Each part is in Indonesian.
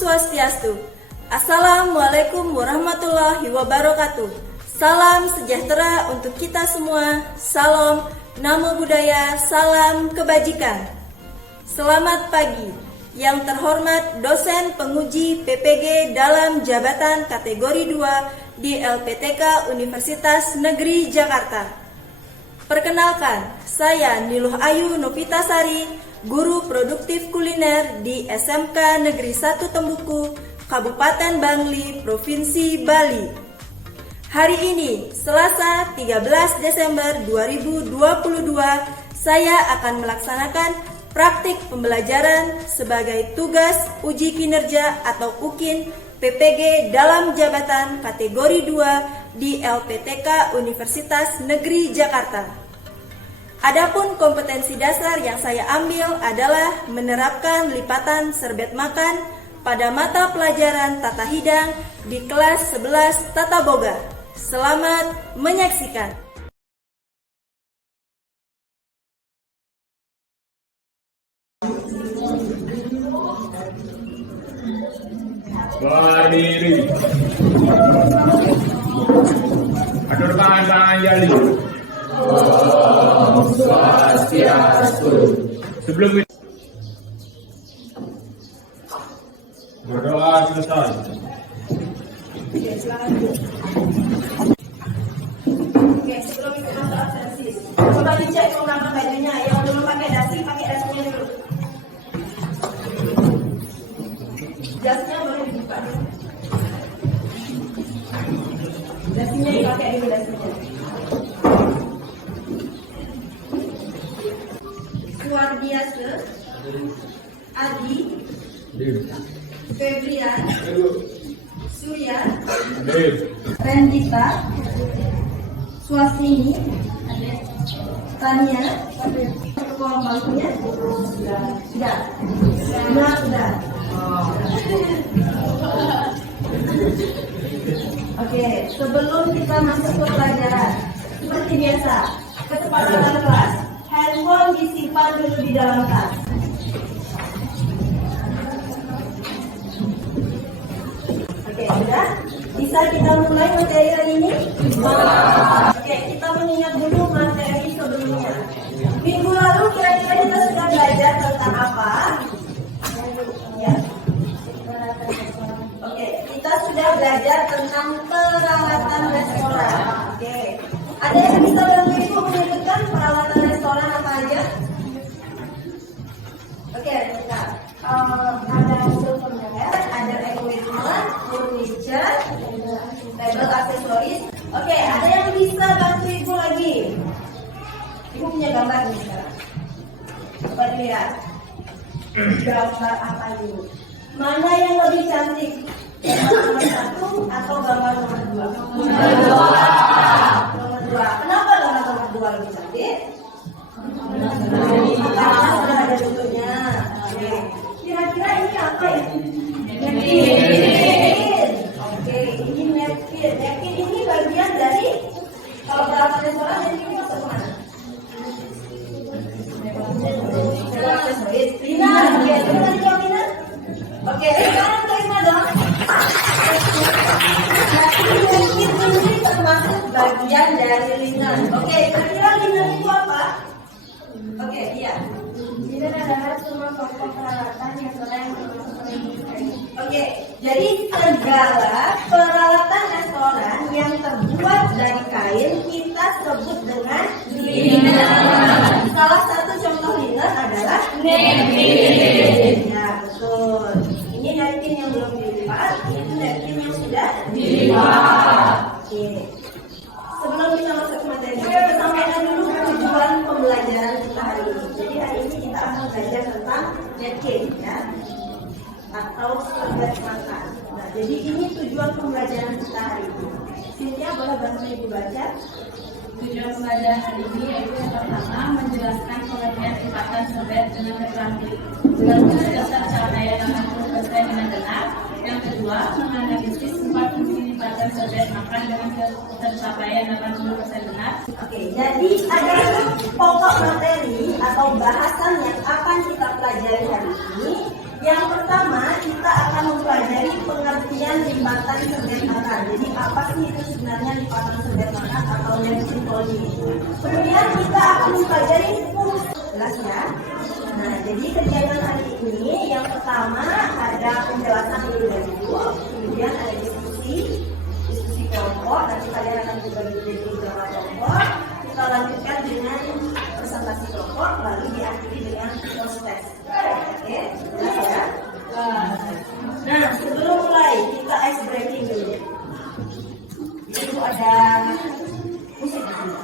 Swastiastu. Assalamualaikum warahmatullahi wabarakatuh. Salam sejahtera untuk kita semua. Salam, namo buddhaya, salam kebajikan. Selamat pagi. Yang terhormat dosen penguji PPG dalam jabatan kategori 2 di LPTK Universitas Negeri Jakarta. Perkenalkan, saya Niluh Ayu Novitasari, guru produktif kuliner di SMK Negeri 1 Tembuku, Kabupaten Bangli, Provinsi Bali. Hari ini, Selasa 13 Desember 2022, saya akan melaksanakan praktik pembelajaran sebagai tugas uji kinerja atau UKIN PPG dalam jabatan kategori 2 di LPTK Universitas Negeri Jakarta. Adapun kompetensi dasar yang saya ambil adalah menerapkan lipatan serbet makan pada mata pelajaran tata hidang di kelas 11 Tata Boga. Selamat menyaksikan. Berdiri. Aturkan tangan jali. Om Swastiastu. Sebelum itu berdoa selesai. Oke, silakan. Oke, sebelum kita masuk absensi, coba dicek menggunakan bajunya. Yang belum pakai dasi, pakai dasinya dulu. Jasnya boleh dibuka. Dasinya dipakai dulu dasinya. Suardiase, Adi, Febrian, Surya, Rendita, Swastini, Tania, kolom bangkunya sudah. Oke, sebelum kita masuk ke pelajaran, seperti biasa, kesepakatan kelas, handphone disimpan dulu di dalam tas. Oke, sudah? Bisa kita mulai materi hari ini? Oke, kita mengingat dulu materi sebelumnya. Minggu lalu kira-kira kita sudah belajar tentang apa? Ya. Oke, kita sudah belajar tentang peralatan restoran. Oke, ada yang bisa bantu ibu menyebutkan peralatan restoran apa aja? Oke, kita ada silverware, ada equipment, furniture, table aksesoris. Oke, ada yang bisa bantu ibu lagi? Ibu punya gambar nih sekarang. Coba dilihat. Gambar apa ibu? Mana yang lebih cantik? Gambar nomor 1 atau gambar nomor 2? Nomor 2. Kenapa gambar nomor 2 lebih cantik? Karena sudah ada bentuknya. Oke. Kira-kira ini apa ya? Napkin. Oke, ini napkin. Napkin ini bagian dari, kalau peralatan restoran, jadi ini masuk kemana? Lina, oke, coba tadi jawab Lina. Oke, sekarang terima dong. Napkin ini termasuk bagian dari linen. Oke, kira-kira linen itu apa? Oke, iya. Linen adalah semua pokok peralatan yang selain Oke, jadi segala peralatan restoran yang terbuat dari kain kita sebut dengan linen. Salah satu contoh linen adalah napkin. Ya, betul. Ini napkin yang belum dilipat, ini napkin yang sudah dilipat. Oke. Sebelum kita masuk ke materi, kita sampaikan dulu tujuan pembelajaran kita hari ini. Jadi hari ini kita akan belajar tentang napkin, ya, atau serbet makan. Nah, jadi ini tujuan pembelajaran kita hari ini. Cynthia, boleh bantu ibu baca? Tujuan pembelajaran hari ini yaitu yang pertama menjelaskan pengertian lipatan serbet dengan keterangan dengan dasar cahaya 80% dengan benar. Yang kedua, menganalisis 4 fungsi lipatan serbet makan dengan pencapaian 80% benar. Oke, jadi ada pokok materi atau bahasan yang akan kita pelajari hari ini, Yang pertama, kita akan mempelajari pengertian lipatan serbet makan. Jadi apa sih itu sebenarnya lipatan serbet makan atau napkin folding? Kemudian kita akan mempelajari fungsi, jelas ya. Nah, jadi kegiatan hari ini yang pertama ada penjelasan dulu dari dulu, kemudian ada diskusi kelompok, nanti kalian akan dibagi jadi beberapa kelompok. Kita lanjutkan dengan presentasi kelompok, lalu diakhiri dengan proses. Oke, jelas ya. Nah, sebelum mulai kita ice breaking dulu. Itu ada musik dulu.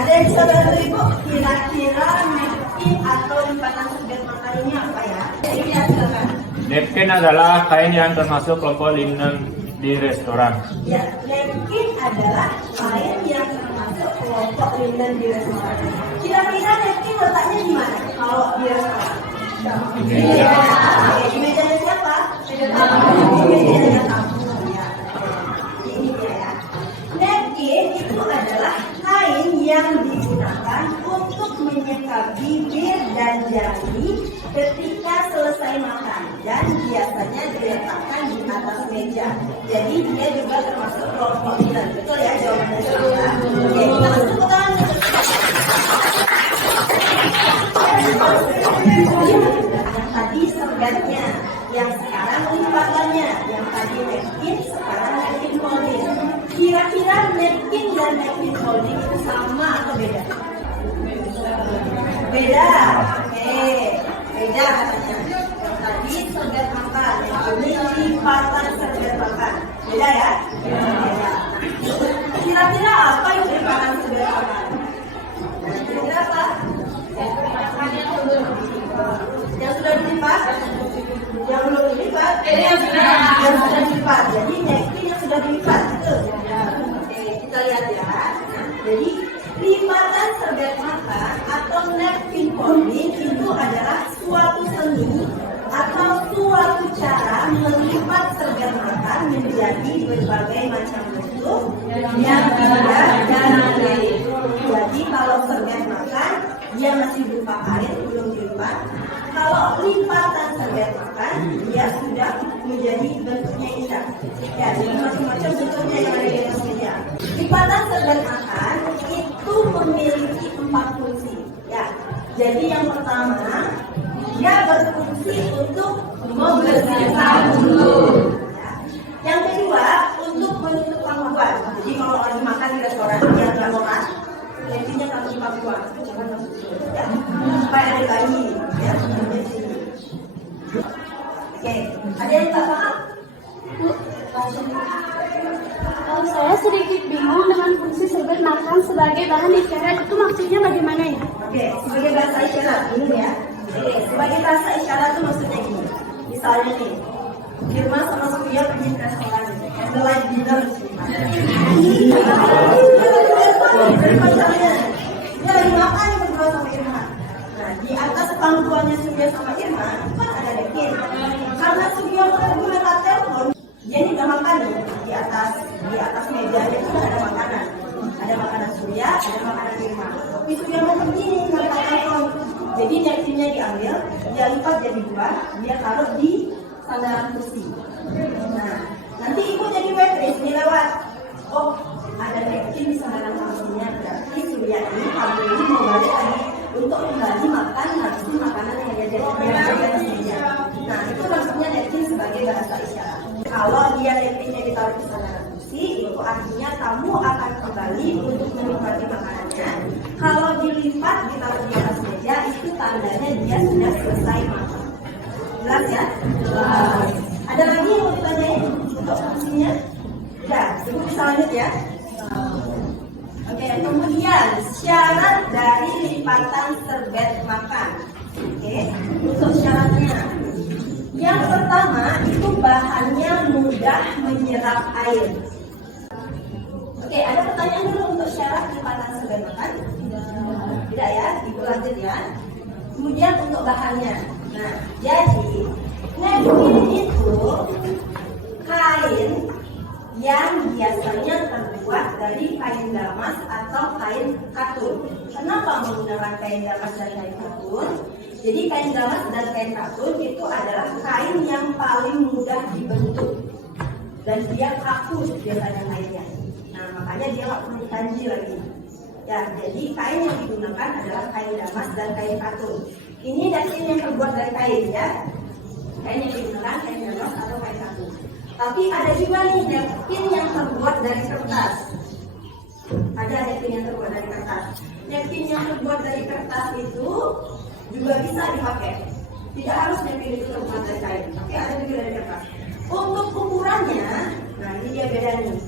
Ada yang bisa bantu Ibu? Kira-kira napkin atau lipatan serbet makan ini apa ya? Ini silakan. Napkin adalah kain yang termasuk kelompok linen di restoran. Ya, napkin adalah kain yang termasuk kelompok linen di restoran. Kira-kira napkin letaknya di mana? Kalau di restoran? Di meja. Di meja siapa? Di meja tamu. Ya. Ini dia ya. Napkin itu adalah kain yang digunakan untuk menyekat bibir dan jari ketika selesai makan dan biasanya diletakkan di atas meja. Jadi dia juga termasuk kelompok linen. Betul ya jawabannya salah. Oke, kita masuk ke dalam. Yang tadi serbetnya, yang sekarang lipatannya, yang tadi napkin, sekarang napkin folding. Kira-kira napkin dan napkin folding itu sama atau beda? Beda. Oke, beda katanya. Yang tadi serbet makan, yang ini lipatan serbet makan. Beda ya? Beda. Kira-kira apa yang lipatan serbet makan? Kira-kira apa? Yang sudah dilipat? Yang belum dilipat? Yang sudah dilipat. Jadi napkin yang sudah dilipat itu. Oke, kita lihat ya. Jadi lipatan serbet makan atau napkin folding itu adalah suatu seni atau suatu cara melipat serbet makan menjadi berbagai macam bentuk yang tidak dihargai. Jadi kalau serbet makan dia masih berupa kain belum dilipat. Kalau lipatan serbet makan dia sudah menjadi bentuknya indah. Ya, jadi macam-macam bentuknya yang ada di atas meja. Lipatan serbet makan itu memiliki 4 fungsi. Ya, jadi yang pertama dia berfungsi untuk membersihkan mulut. Ya. Yang kedua untuk menutup pangkuan. Jadi kalau lagi makan di restoran yang restoran, intinya taruh di pangkuan, jangan masuk mulut. Ya, supaya ada bayi. Ya, di sini. Oke, ada yang tak paham? Saya sedikit bingung dengan fungsi serbet makan sebagai bahan isyarat, itu maksudnya bagaimana ya? Oke, sebagai bahasa isyarat ini ya. Oke, sebagai bahasa isyarat itu maksudnya gini. Misalnya nih, Firma sama Surya pergi ke restoran, candlelight dinner. Dia lagi makan nih berdua sama Irma. Nah, di atas pangkuannya Surya sama Irma kan ada napkin. Karena Surya pergi minta telepon, dia nih udah makan nih di atas mejanya itu ada makanan Surya, ada makanan Irma. Tapi Surya mau pergi nih minta telepon. Jadi napkinnya diambil, dia lipat jadi 2, dia taruh di sandaran kursi. Nah, nanti ibu jadi waitress nih lewat. Oh, ada napkin di sandaran kursinya. Berarti Surya ini pagi ini mau balik lagi untuk kembali makan nasi makanan yang ada di atas meja. Nah, itu maksudnya napkin sebagai bahasa isyarat. Kalau dia napkinnya ditaruh di sandaran kursi, itu artinya kamu akan kembali untuk menikmati makanannya. Kalau dilipat ditaruh di atas meja itu tandanya dia sudah selesai makan. Jelas ya? Jelas. Ada lagi yang mau ditanyain untuk fungsinya? Ya, ibu bisa lanjut ya. Oke, kemudian syarat dari lipatan serbet makan. Oke, untuk syaratnya. Yang pertama itu bahannya mudah menyerap air. Oke, ada pertanyaan dulu untuk syarat lipatan serbet makan? Tidak ya, ibu lanjut ya. Kemudian untuk bahannya. Nah, jadi napkin itu kain yang biasanya terbuat dari kain damas atau kain katun. Kenapa menggunakan kain damas dan kain katun? Jadi kain damas dan kain katun itu adalah kain yang paling mudah dibentuk dan dia kaku biasanya kainnya. Nah, makanya dia nggak perlu dikanji lagi. Ya, jadi kain yang digunakan adalah kain damas dan kain katun. Ini napkin yang terbuat dari kain ya. Kain yang digunakan kain damas atau kain katun. Tapi ada juga nih napkin yang terbuat dari kertas. Ada napkin yang terbuat dari kertas. Napkin yang terbuat dari kertas itu juga bisa dipakai. Tidak harus napkin itu terbuat dari kain. Oke, ada juga dari kertas. Untuk ukurannya, nah ini dia beda nih.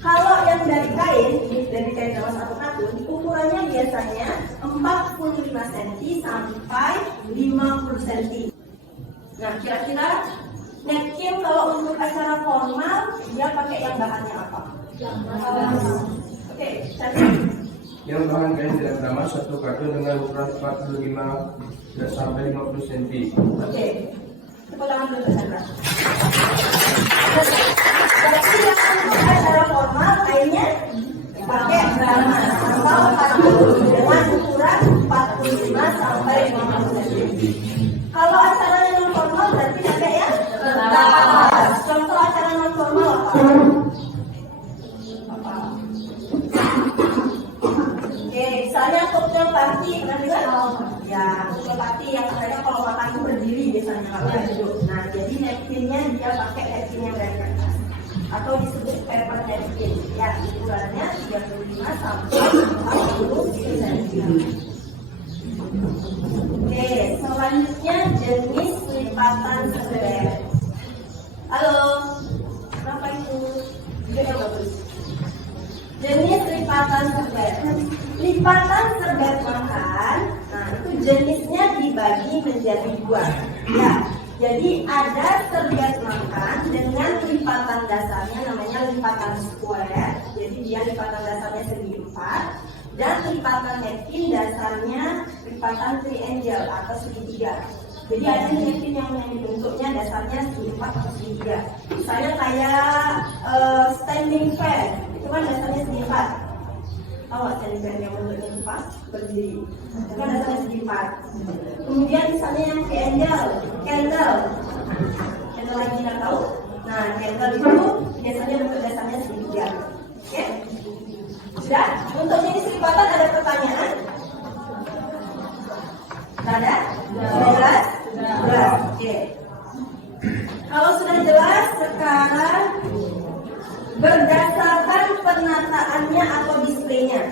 Kalau yang dari kain, dari kain damas atau katun, ukurannya biasanya 45 cm sampai 50 cm. Nah, kira-kira napkin kalau untuk acara formal dia pakai yang bahannya apa? Oke, cari. Yang bahan kain damas atau katun dengan ukuran 45 sampai 50 cm. Oke, tepuk tangan dulu Sandra. Berarti yang untuk acara formal kainnya pakai damas atau katun dengan ukuran 45 sampai 50 cm. Kalau acara non formal berarti pakai ya? Damas. Contoh acara non formal apa? Oke, misalnya cocktail party, pernah dengar? Ya, cocktail party yang katanya kalau makan itu berdiri biasanya nggak boleh duduk. Nah, jadi napkinnya dia pakai napkin yang dari kertas atau disebut paper napkin. Ya, ukurannya 35 sampai 40 cm. Oke, selanjutnya jenis lipatan serbet. Halo, kenapa itu? Video bagus. Jenis lipatan serbet. Lipatan serbet makan, nah itu jenisnya dibagi menjadi dua. Ya, jadi ada serbet makan dengan lipatan dasarnya namanya lipatan square. Jadi dia lipatan dasarnya segi 4. Dan lipatan napkin dasarnya lipatan triangle atau segitiga. Jadi ada napkin yang dibentuknya dasarnya segi 4 atau segitiga. Misalnya kayak standing fan, itu kan dasarnya segi 4. Tahu standing fan yang bentuknya pas berdiri, itu kan dasarnya segi 4. Kemudian misalnya yang candle lagi nggak tahu. Nah, candle itu biasanya bentuk dasarnya segitiga. Oke? Sudah? Untuk jenis lipatan ada pertanyaan? Tidak ada? Sudah jelas? Sudah. Oke. Kalau sudah jelas, sekarang berdasarkan penataannya atau displaynya.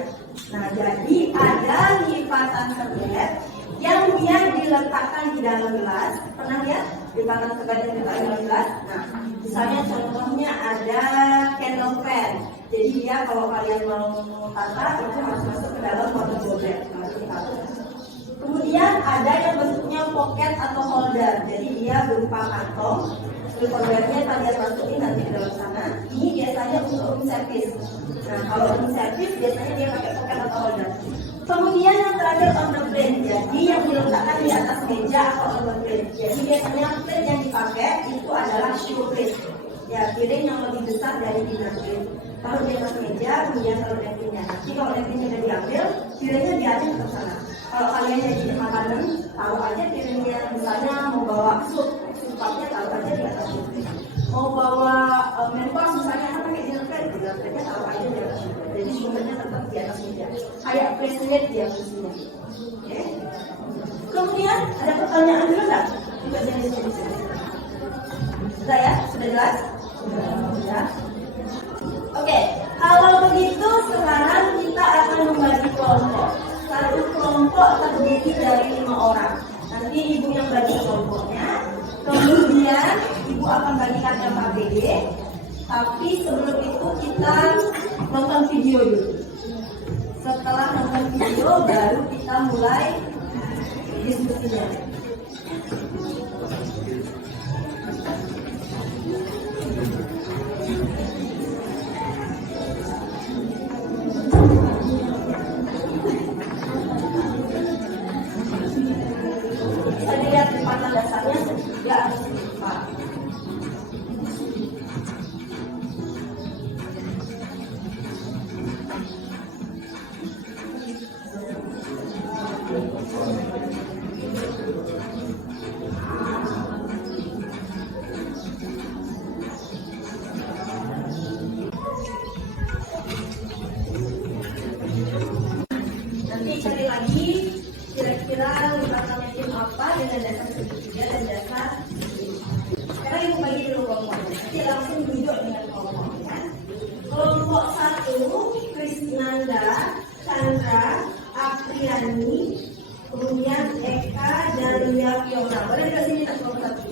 Nah, jadi ada lipatan serbet yang dia diletakkan di dalam gelas. Pernah lihat lipatan serbet yang diletakkan di dalam gelas? Nah, misalnya contohnya ada candle fan. Jadi dia kalau kalian mau tata itu harus masuk ke dalam water bottle. Kemudian ada yang bentuknya pocket atau holder. Jadi dia berupa kantong. Holdernya kalian masukin nanti ke dalam sana. Ini biasanya untuk room service. Nah, kalau room service biasanya dia pakai pocket atau holder. Kemudian yang terakhir on the plate. Jadi yang diletakkan di atas meja atau on the plate. Jadi biasanya plate yang dipakai itu adalah shoe plate. Ya, piring yang lebih besar dari dinner plate. Taruh di atas meja, kemudian taruh napkinnya. Nanti kalau napkinnya sudah diambil, piringnya diambil ke sana. Kalau kalian jadi makanan, taruh aja piringnya. Misalnya mau bawa sup, supnya taruh aja di atas meja. Mau bawa main course, misalnya apa pakai dinner plate, taruh aja di atas meja. Jadi sumbernya tetap di atas meja. Kayak plate dia fungsinya. Oke. Kemudian ada pertanyaan dulu nggak? Untuk jenis-jenis. Sudah ya? Sudah jelas? Sudah. Oke, kalau begitu sekarang kita akan membagi kelompok. satu kelompok terdiri dari 5 orang. Nanti ibu yang bagi kelompoknya. Kemudian ibu akan bagikan KKBD. Tapi sebelum itu kita nonton video dulu. Setelah nonton video baru kita mulai diskusinya. Saya lihat tempatan dasarnya segitiga atau seperempat. Nanti cari lagi kira-kira lipatannya tim apa dengan dasar segitiga dan dasar. Sekarang ibu bagi dulu kelompoknya. Nanti langsung duduk dengan kelompoknya. Kelompok 1 Krisnanda, Chandra, Apriani, kemudian Eka, Dalia, Fiona. Boleh duduk sini tak kelompok 1.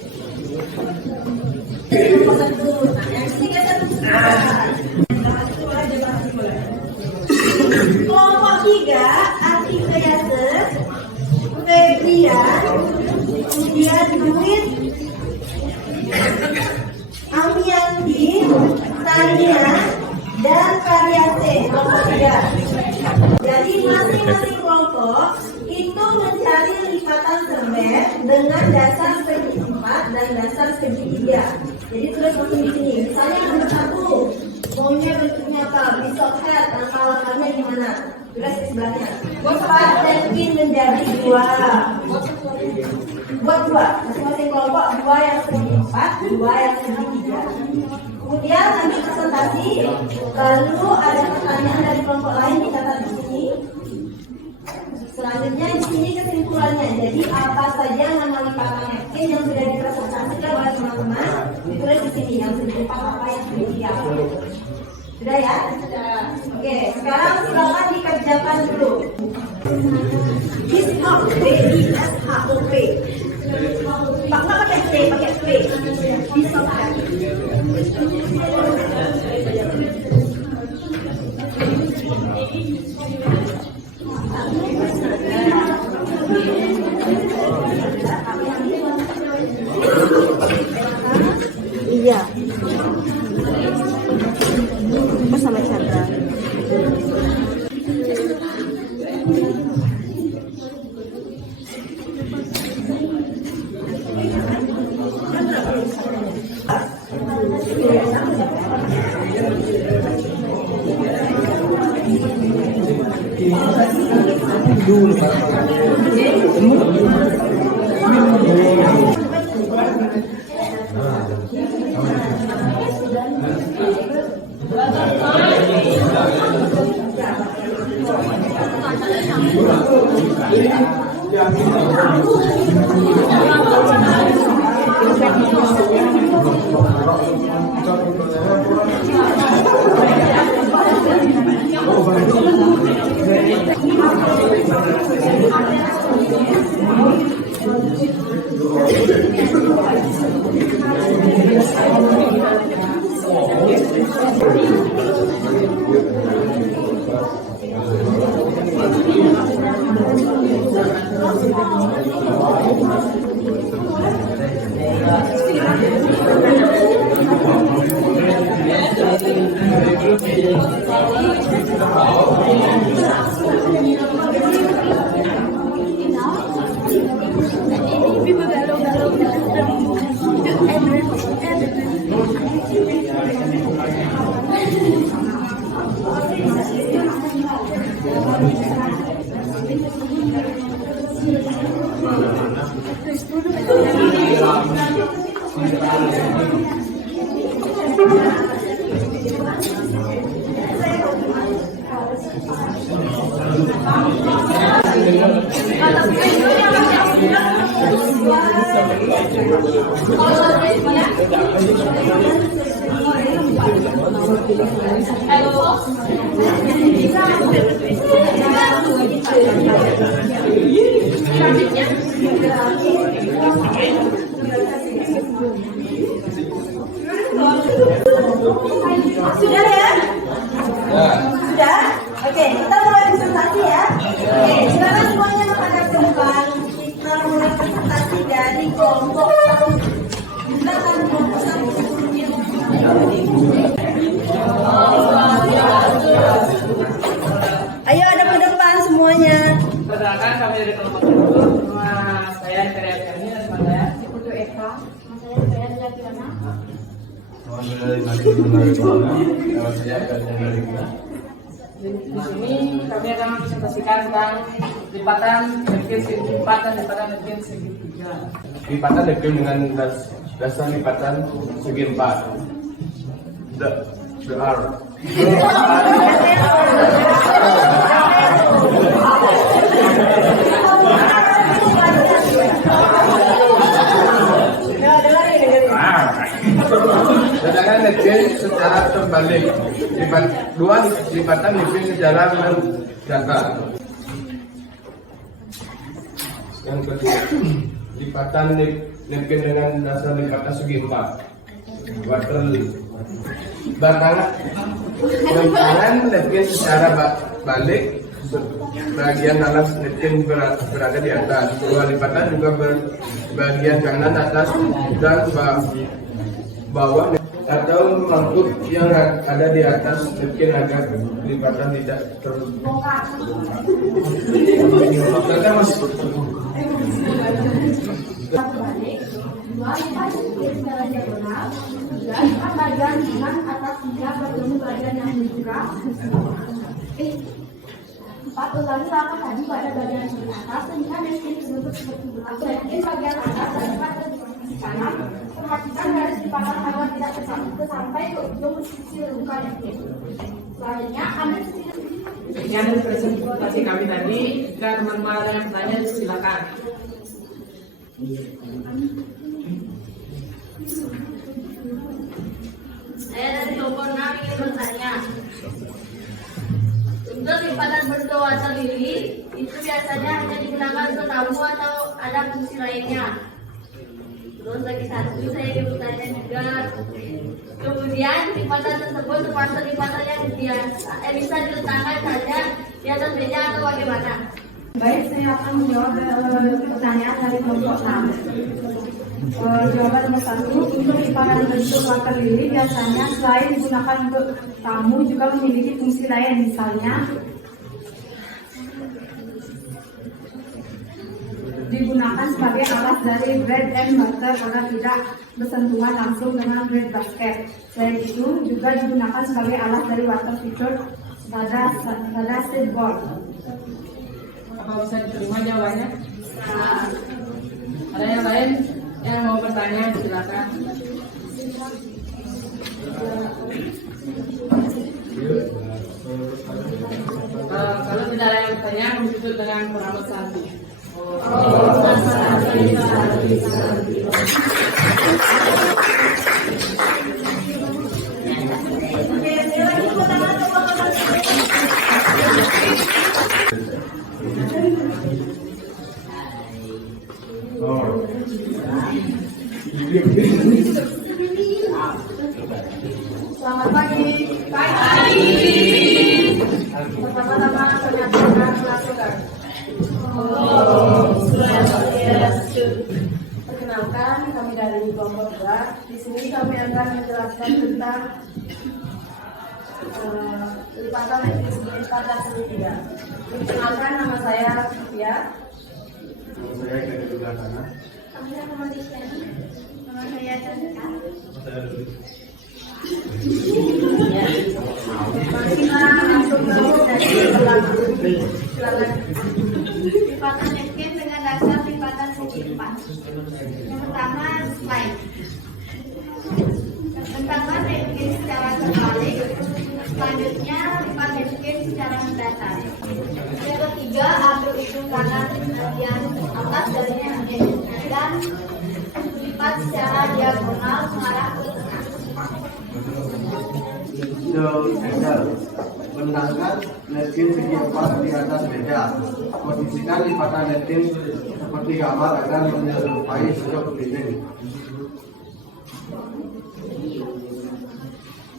Kelompok 1. Nah, yang ketiga 1 kelompok 3 Atika Yaser, Febrian, kemudian Duit, Amiyanti, Tania, dan Karyase. Kelompok 3. Jadi masing-masing kelompok itu mencari lipatan serbet dengan dasar segi 4 dan dasar segi 3. Jadi tulis langsung di sini. Misalnya nomor 1, maunya bentuknya apa? Besok head, angka warnanya gimana? Tulis di sebelahnya. Buat dan pin menjadi 2. Buat 2. Masing-masing kelompok 2 yang segi 4, 2 yang segi 3. Kemudian nanti presentasi, lalu ada pertanyaan dari kelompok lain dicatat di sini. Selanjutnya di sini kesimpulannya. Jadi apa saja nama lipatan napkin yang sudah dipresentasikan oleh teman-teman ditulis di sini. Yang segi 4 apa, yang segi 3. Sudah ya? Oke, sekarang silakan dikerjakan dulu. Ishop, B-I-S-H-O-P. Pakai P, pakai P. Ishop. Iya. Bersama Chandra. Sudah ya? Sudah? Oke, kita mulai presentasi ya. Oke, silakan semuanya menghadap ke depan. Kita mulai presentasi dari kelompok 1. Silakan kelompok 1. Ayo ada ke depan semuanya. Perkenalkan kami dari kelompok 1. Nama saya Ferry Afiani, nama saya Putu Eka, saya Ferry Afiana. Di sini kami akan mempresentasikan tentang lipatan Neptune segi 4 dan lipatan Neptune segi 3. Lipatan Neptune dengan dasar lipatan segi 4. The R. Sedangkan Neptune secara terbalik. Dua lipatan Neptune secara mendatar. Yang kedua, lipatan Neptune dengan dasar lipatan segi 4. Waterly. Bentangan Neptune secara balik. Bagian dalam Neptune berada di atas. Dua lipatan juga bagian kanan, atas, dan bawah atau mangkuk yang ada di atas Neptune agar lipatan tidak terbongkar. Terbalik, 2 lipat secara diagonal, 3 lipat bagian kanan atas 3 bertemu bagian yang dibuka. 4 ulangi langkah tadi pada bagian sudut atas sehingga Neptune terbentuk seperti berlaku. Neptune bagian atas dan lipat ke kanan. Perhatikan garis lipatan agar tidak tersambung sampai ke ujung sisi luka Neptune. Selanjutnya ambil sisi. Sekian dari presentasi kami tadi. Jika teman-teman ada yang bertanya, silakan. Saya dari kelompok 6 ingin bertanya. Untuk lipatan bentuk water lili itu biasanya hanya digunakan untuk tamu atau ada fungsi lainnya. Terus lagi satu saya ingin bertanya juga. Kemudian lipatan tersebut termasuk lipatan yang bisa diletakkan saja di atas meja atau bagaimana? Baik, saya akan menjawab pertanyaan dari kelompok 6. Jawaban nomor 1, untuk lipatan bentuk water lily biasanya selain digunakan untuk tamu juga memiliki fungsi lain, misalnya digunakan sebagai alas dari bread and butter agar tidak bersentuhan langsung dengan bread basket. Selain itu juga digunakan sebagai alas dari water feature pada skateboard. Apa bisa diterima jawabannya? Ada yang lain yang mau bertanya, silakan. Kalau tidak ada yang bertanya, kami tutup dengan Muhammad Santi. Selamat pagi. Pertama-tama pernyataan pelajaran. Perkenalkan, kami dari kelompok 2. Di sini kami akan menjelaskan tentang lipatan lipatan segitiga. Perkenalkan, nama saya Sofia. Nama saya dari sebelah sana. Nama saya Chandra. Langsung dari belakang. Silakan. Lipatan Neptune dengan dasar lipatan segi 4. Yang pertama, slide. Yang pertama, Neptune secara terbalik. Selanjutnya, lipat Neptune secara mendatar. Yang ketiga, ambil ujung kanan bagian atas dari Neptune dan lipat secara diagonal mengarah ke tengah. middle angle. Benangkan letkin segi 4 di atas meja. Posisikan lipatan letkin seperti gambar agar menyerupai bentuk dinding.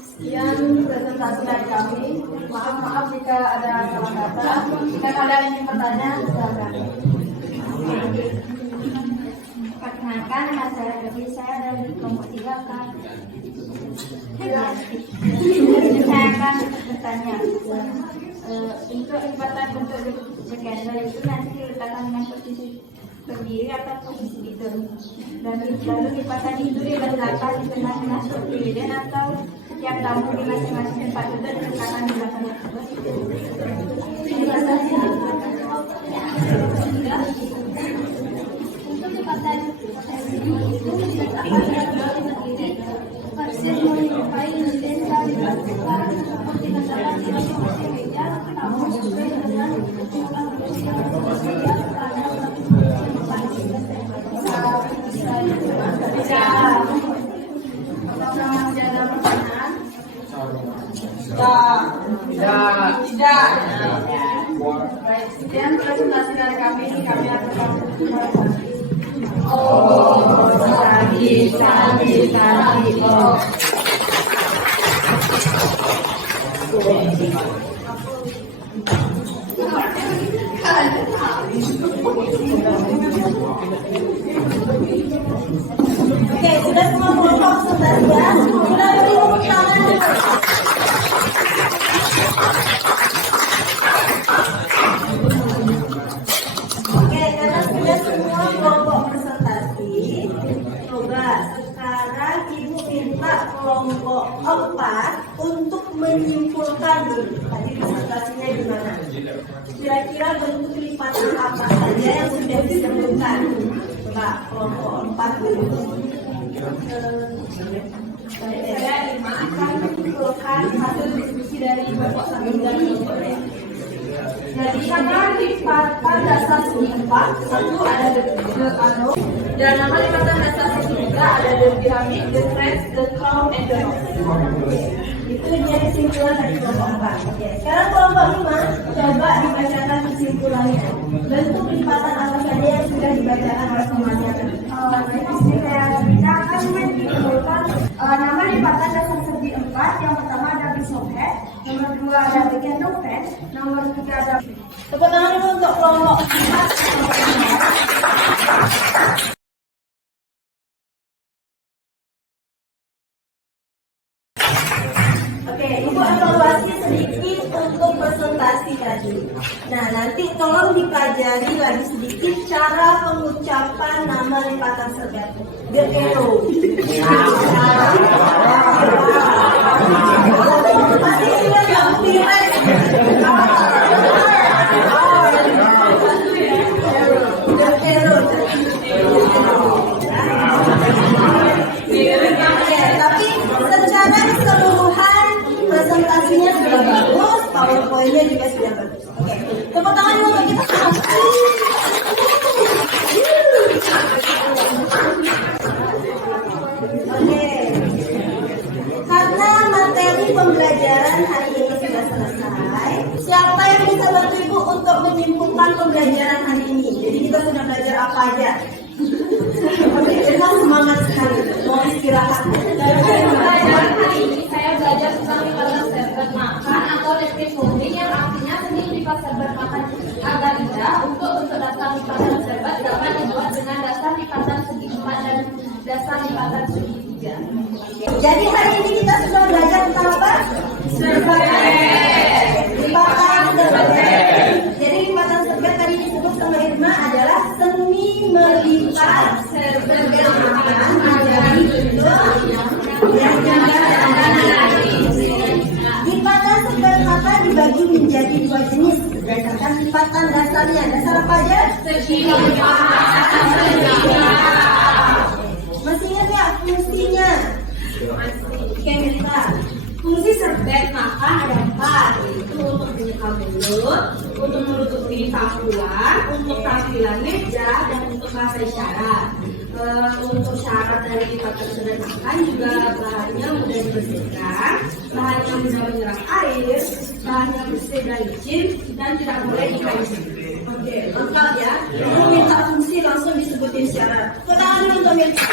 Sekian presentasi dari kami. Maaf jika ada salah kata. Jika kalian ingin bertanya, silakan. Perkenalkan, nama saya Devi, saya dari kelompok 3 kan. Saya akan bertanya, untuk lipatan bentuk rectangle itu nanti diletakkan dengan posisi berdiri atau posisi tidur, dan lalu lipatan itu diletakkan di tengah-tengah subdividen atau setiap tamu di masing-masing tempat duduk diletakkan di belakang tersebut. Untuk lipatan itu persis menyerupai mesin dan dilakukan seperti masalah di posisi meja, namun sesuai dengan Tidak. Baik, sekian presentasi dari kami akan Oke, sudah semua kelompok sebentar. Sudah beri tepuk tangan. Oke, karena sudah semua kelompok presentasi, coba sekarang Ibu minta kelompok 4 untuk menyimpulkan dulu tadi presentasinya gimana. Kira-kira bentuk lipatan apa saja yang sudah disebutkan? Coba kelompok 4 dulu. Saya akan menyimpulkan hasil diskusi dari Bapak Samin dan Bapak. Jadi karena lipatan dasar segi 4, satu ada dan nama lipatan dasar segi 3 ada the pyramid, the crest, the crown, and the rose. Itu dia kesimpulan dari kelompok 4. Oke, sekarang kelompok 5 coba dibacakan kesimpulannya. Bentuk lipatan apa saja yang sudah dibacakan oleh temannya tadi? Kita akan menyimpulkan nama lipatan dasar segi 4. Yang pertama ada bishop head, nomor 2 ada the candle face, nomor 3 ada Tepuk tangan dulu untuk kelompok 4. Oke, Ibu evaluasi sedikit untuk presentasi tadi. Nah, nanti tolong dipelajari lagi sedikit cara pengucapan nama lipatan serbet. The arrow. Masih ingat nggak T-Rex? The arrow. Tapi secara keseluruhan presentasinya sudah bagus, PowerPoint-nya juga sudah bagus. Oke, tepuk tangan dulu untuk kita. Oke, karena materi pembelajaran hari ini sudah selesai, siapa yang bisa bantu Ibu untuk menyimpulkan pembelajaran hari ini? Jadi kita sudah belajar apa aja? Oke, kita semangat sekali, mau istirahat. pelajaran hari ini saya belajar tentang lipatan serbet makan atau letkin moving, yang artinya seni lipat serbet makan agar indah. Untuk dasar lipatan serbet dapat dibuat dengan dasar lipatan segi 4 dan dasar lipatan segi 3. Jadi hari ini kita sudah belajar tentang apa? Lipatan serbet. Jadi lipatan serbet tadi disebut sama Irma adalah seni melipat serbet makan menjadi bentuk yang lipatan serbet mata dibagi menjadi 2 jenis berdasarkan lipatan dasarnya. Dasar apa aja? Segi 4. Masih ingat nggak fungsinya? Oke, Melita. Fungsi serbet makan ada 4, yaitu untuk menyekal mulut, untuk menutupi pangkuan, untuk tampilan meja, dan untuk bahasa isyarat. Untuk syarat dari lipatan sederhana juga bahannya mudah dibersihkan, bahannya mudah menyerap air, bahannya bersih dan licin, dan tidak boleh dikaitkan. Oke, lengkap ya. Kalau minta fungsi langsung disebutin syarat. Tangan untuk minta.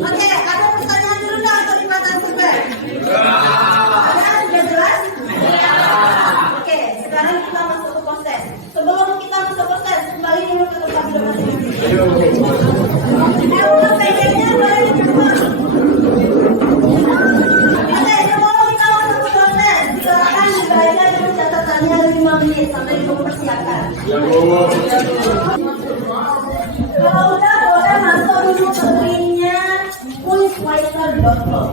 Oke, ada pertanyaan dulu nggak untuk lipatan serbet? Ada, sudah jelas? Oke, sekarang kita masuk ke proses. Sebelum kita masuk proses, kembali dulu ke tempat duduk masing-masing. Untuk pengennya boleh dicoba. Oke, sebelum kita masuk ke proses, silakan dibaca dulu catatannya 5 menit sampai dipersiapkan. Kalau udah boleh masuk dulu ke linknya quizzwriter.com.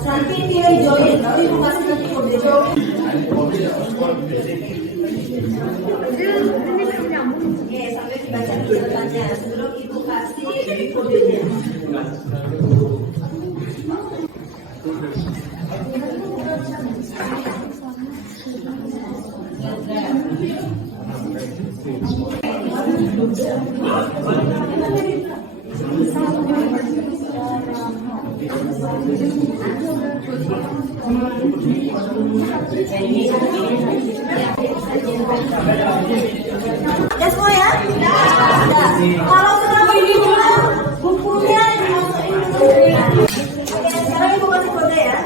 Nanti pilih join, nanti kasih nanti kode join. Oke, sampai dibaca catatannya sebelum ibu kasih kodenya. Ya semua ya? Nah, kalau sudah begini bukunya dimasukin dulu. Oke, sekarang ibu kasih kode ya.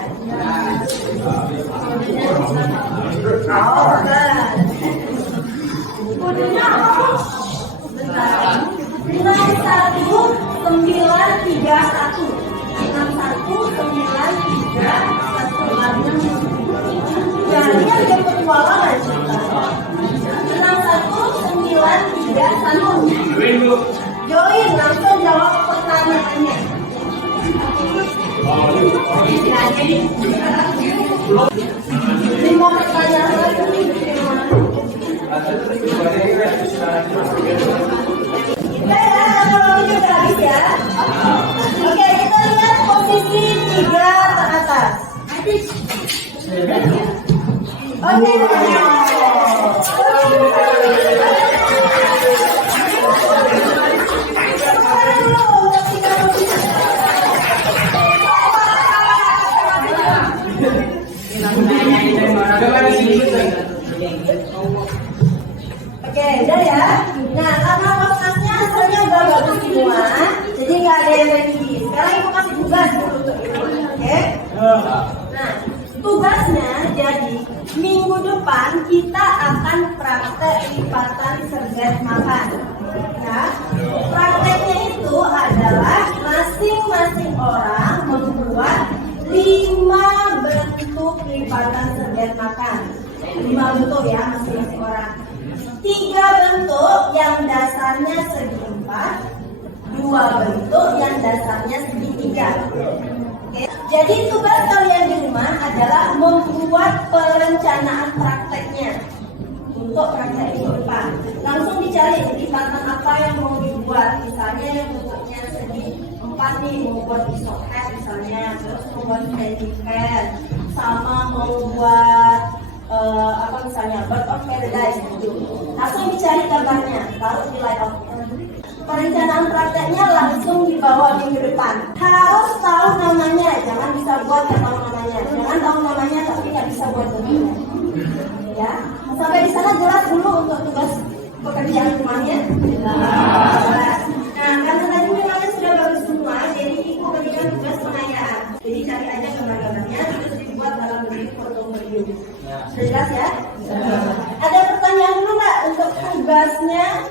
Oh, kan. Kodenya apa? Bentar. 61931. 61931. Jadi ada petualangan. 61931. Join, langsung jawab pertanyaannya. Lima pertanyaan lagi. Kalau ini udah habis ya. Oke, kita lihat posisi 3 ke atas. Oke. Oke, udah ya. Nah, karena prosesnya hasilnya udah bagus semua, jadi nggak ada yang lagi. Sekarang ibu kasih tugas dulu untuk ibu, oke? Nah, tugasnya jadi minggu depan kita akan praktek lipatan serbet makan. Ya, prakteknya itu adalah masing-masing orang membuat 5 bentuk lipatan serbet makan. 5 bentuk ya masing-masing orang. 3 bentuk yang dasarnya segi 4, 2 bentuk yang dasarnya segi 3. Oke. Jadi tugas kalian di rumah adalah membuat perencanaan prakteknya untuk praktek minggu depan. Langsung dicari lipatan apa yang mau dibuat. Misalnya yang bentuknya segi 4 nih, mau buat pisau hat misalnya, terus mau buat standing fan, sama mau buat apa misalnya bird of paradise gitu. Langsung dicari gambarnya, taruh di layout. Perencanaan prakteknya langsung dibawa minggu depan. Harus tahu namanya, jangan bisa buat nggak tahu namanya. Jangan tahu namanya tapi nggak bisa buat bentuknya. Ya, sampai di sana jelas dulu untuk tugas pekerjaan rumahnya. Jelas. Nah, karena tadi memangnya sudah bagus semua, jadi ibu berikan tugas pengayaan. Jadi cari aja gambar-gambarnya, terus dibuat dalam bentuk portofolio. Sudah jelas ya? Ada pertanyaan dulu nggak untuk tugasnya?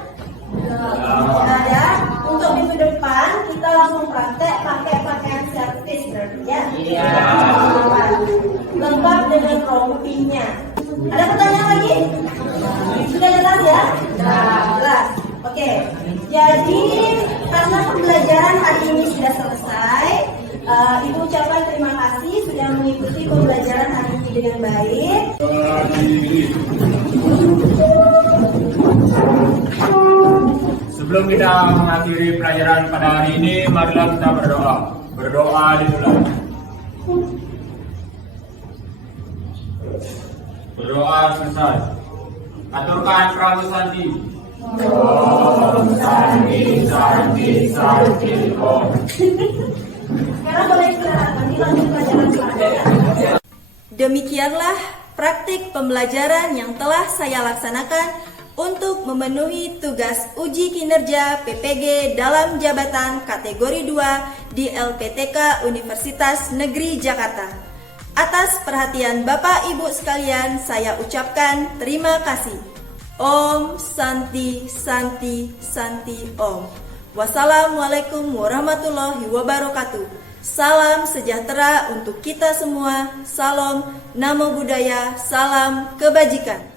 Ada. Untuk minggu depan kita langsung praktek pakai pakaian servis berarti ya? Iya. Lengkap dengan rompinya. Ada pertanyaan lagi? Sudah jelas ya? Jelas. Oke. Jadi karena pembelajaran hari ini sudah selesai, Ibu ucapkan terima kasih sudah mengikuti pembelajaran hari ini dengan baik. Sebelum kita mengakhiri pelajaran pada hari ini, marilah kita berdoa. Berdoa dimulai. Berdoa selesai. Aturkan Prabu Santi. Om Santi Santi Santi Om. Sekarang boleh istirahat, nanti lanjut pelajaran selanjutnya. Demikianlah praktik pembelajaran yang telah saya laksanakan untuk memenuhi tugas uji kinerja PPG dalam jabatan kategori 2 di LPTK Universitas Negeri Jakarta. Atas perhatian Bapak Ibu sekalian, saya ucapkan terima kasih. Om Santi Santi Santi Om. Wassalamualaikum warahmatullahi wabarakatuh. Salam sejahtera untuk kita semua. Salam Namo Buddhaya. Salam kebajikan.